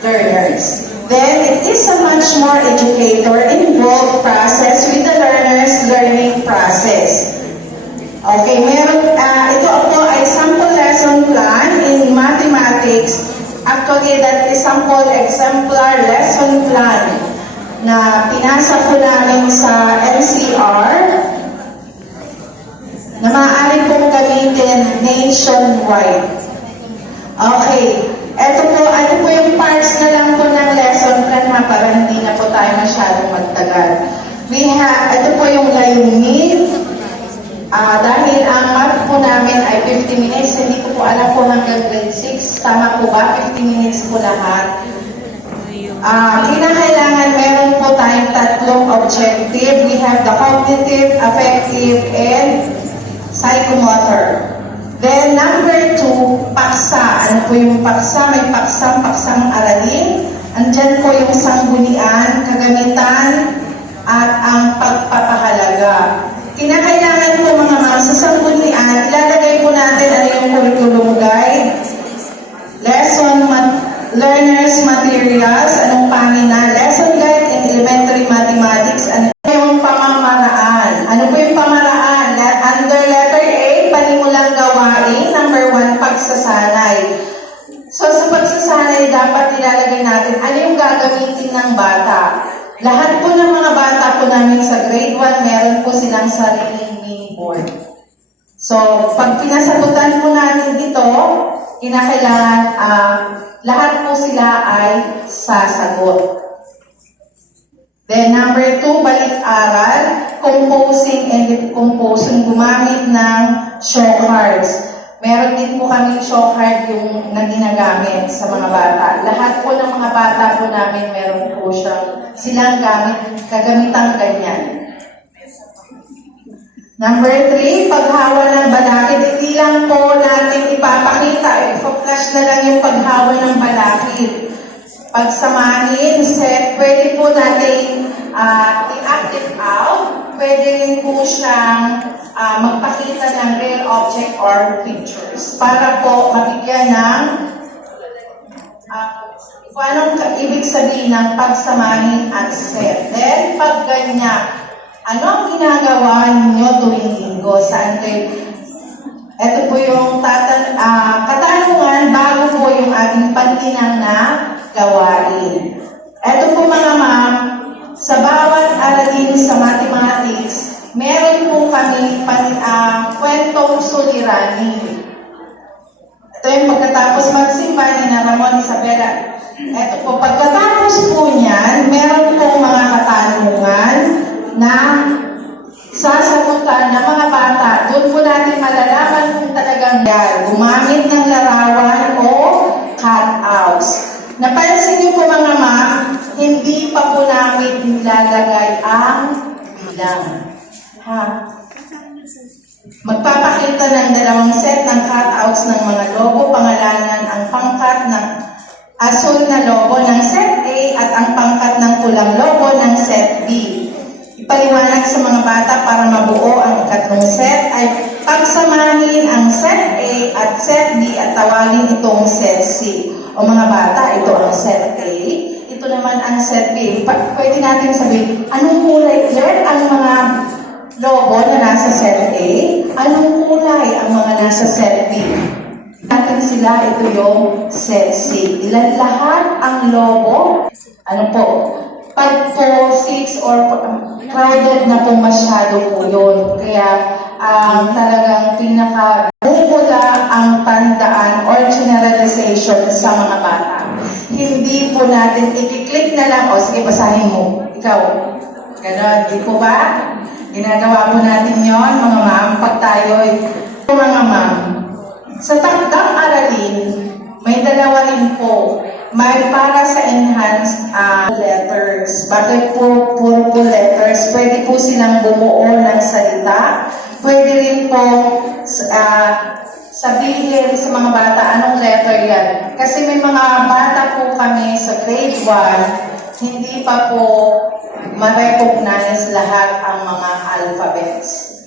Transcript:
learners. Then, it is a much more educator-involved process with the learner's learning process. Okay, ito po ay sample lesson plan in mathematics. Actually, that is sample exemplar lesson plan na pinasa po namin sa NCR na maaari pong gamitin nationwide. Okay, ito po yung parts na lang po ng lesson plan ha, para hindi na po tayo masyadong magtagal. Ito po yung layunin. Dahil ang math po namin ay 50 minutes, hindi ko po alam po hanggang grade 6. Tama po ba? 50 minutes po lahat. Kinakailangan meron po tayong tatlong objective. We have the cognitive, affective, and psychomotor. Then number 2, paksa. Ano po yung paksa? May paksang aralin. Andyan po yung sanggunian, kagamitan, at ang pagpapahalaga. Kinakailangan po mga ma'am, sa sanggunian, ilalagay po natin ano yung curriculum guide, learners materials, anong pamina, lesson guide in elementary mathematics, ano yung pamamaraan. Ano po yung pamaraan? Under letter A, panimulang gawain. Number 1, pagsasanay. So sa pagsasanay, dapat ilalagay natin ano yung gagamitin ng bata. Lahat po ng mga bata po namin sa grade 1, meron po silang sariling mini board. So, pag pinasagutan po namin ito, kinakailangan lahat po sila ay sasagot. Then, number 2, balik-aral, composing and decomposing, gumamit ng show cards. Meron din po kami show card yung na ginagamit sa mga bata. Lahat po ng mga bata po namin meron po silang kagamitang ganyan. Number 3, paghawa ng balakid. Hindi lang po natin ipapakita. Ipa-flash na lang yung paghawa ng balakid. Pagsamahin, set, pwede po natin i-active out. Pwede rin po siyang magpakita ng real object or pictures para po mabigyan ng kung anong ibig sabihin ng pagsamahin at set. Then, pag ganyan, ano ang ginagawa ninyo tuwing linggo? Saan kayo? Ito po yung katanungan bago po yung ating pantinang na gawain. Ito po mga ma'am, sa bawat aralin sa mathematics, meron po kami kwentong suliranin. Ito yung pagkatapos magsimba ni Ramon Isabela. Ito po, pagkatapos po niyan, meron po mga katanungan na sasagutan ng mga bata. Doon po natin malalaman kung talagang gumamit ng larawan o cutouts. Napansin niyo po mga ma'am, hindi pa po namin nilalagay ang bilang. Magpapakita ng dalawang set ng cutouts ng mga logo, pangalanan ang pangkat ng asul na logo ng set A at ang pangkat ng pulang logo ng set B. Ipaliwanag sa mga bata para mabuo ang ikatlong set ay pagsamahin ang set A at set B at tawagin itong set C. O mga bata, ito ang set A, ito naman ang set B. Pwede natin sabihin, anong kulay ulit ang mga logo na nasa set A? Anong kulay ang mga nasa set B? Natin sila, ito yung set C. Ilan lahat ang logo? Ano po? Pag po 6 or crowded na po masyado po yun. Kaya talagang pinaka-bukula ang tandaan or generalization sa mga bata. Hindi po natin i-click na lang, o sige, basahin mo. Ikaw. Ganon, di po ba? Ginagawa po natin yon mga ma'am, pag tayo'y mga ma'am. Sa takdang aralin, may dalawa rin po. May para sa enhanced letters. Bakit po puro letters? Pwede po silang bumuo ng salita. Pwede rin po sabihin sa mga bata anong letter yan. Kasi may mga bata po kami sa grade 1, hindi pa po ma-recognize lahat ang mga alphabets.